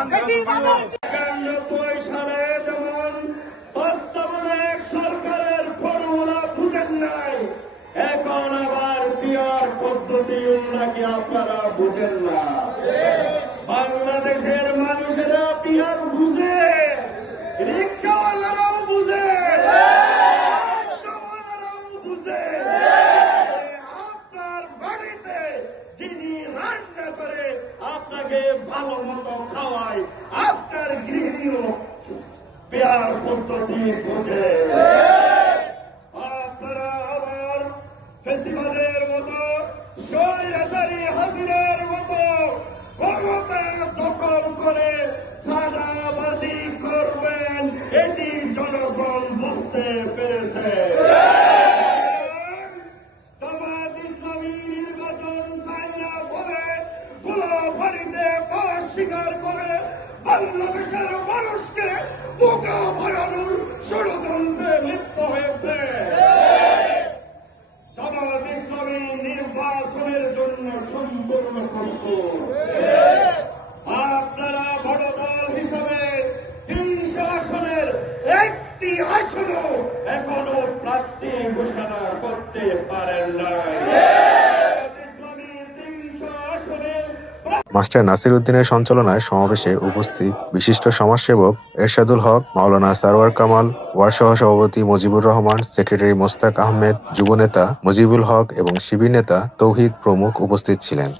91 সালে যেমন তত্ত্বাবধায়ক সরকারের ফর্মুলা বুঝেন নাই, এখন আবার পিয়ার পদ্ধতিও নাকি আপনারা বুঝেন না। বাংলাদেশের মানুষেরা পিয়ার বুঝে, রিক্সাওয়ালারাও বুঝে, অটোওয়ালারাও বুঝে। আপনার বাড়িতে যিনি রান্না করে আপনাকে ভালো মতো খাওয়ায়, আপনার গৃহিণীও পিয়ার পদ্ধতি বুঝে। আপনারা আবার ফেসিবাদের মতো, স্বৈরাচারী হাসিনার মতো ক্ষমতা দখল করে সাদাবাজি করবেন, এটি জনগণ বুঝতে পেরেছে। জামাত ইসলামী নির্বাচন চায় না বলে গোলাবাড়িতে বাস স্বীকার করে বাংলাদেশের মানুষকে বোকা বানানোর ষড়যন্ত্রে লিপ্ত হয়েছে। জামাত ইসলামী নির্বাচনের জন্য সম্পূর্ণ প্রস্তুত। আপনারা বড় দল হিসাবে 300 আসনের একটি আসনও এখনো প্রার্থী ঘোষণা করতে পারেন নাই। মাস্টার নাসির উদ্দিনের সঞ্চালনায় সমাবেশে উপস্থিত বিশিষ্ট সমাজসেবক এরশাদুল হক, মাওলানা সারোয়ার কামাল, ওয়ার্ড সহ-সভাপতি মুজিবুর রহমান, সেক্রেটারি মোস্তাক আহমেদ, যুবনেতা মুজিবুল হক এবং শিবির নেতা তৌহিদ প্রমুখ উপস্থিত ছিলেন।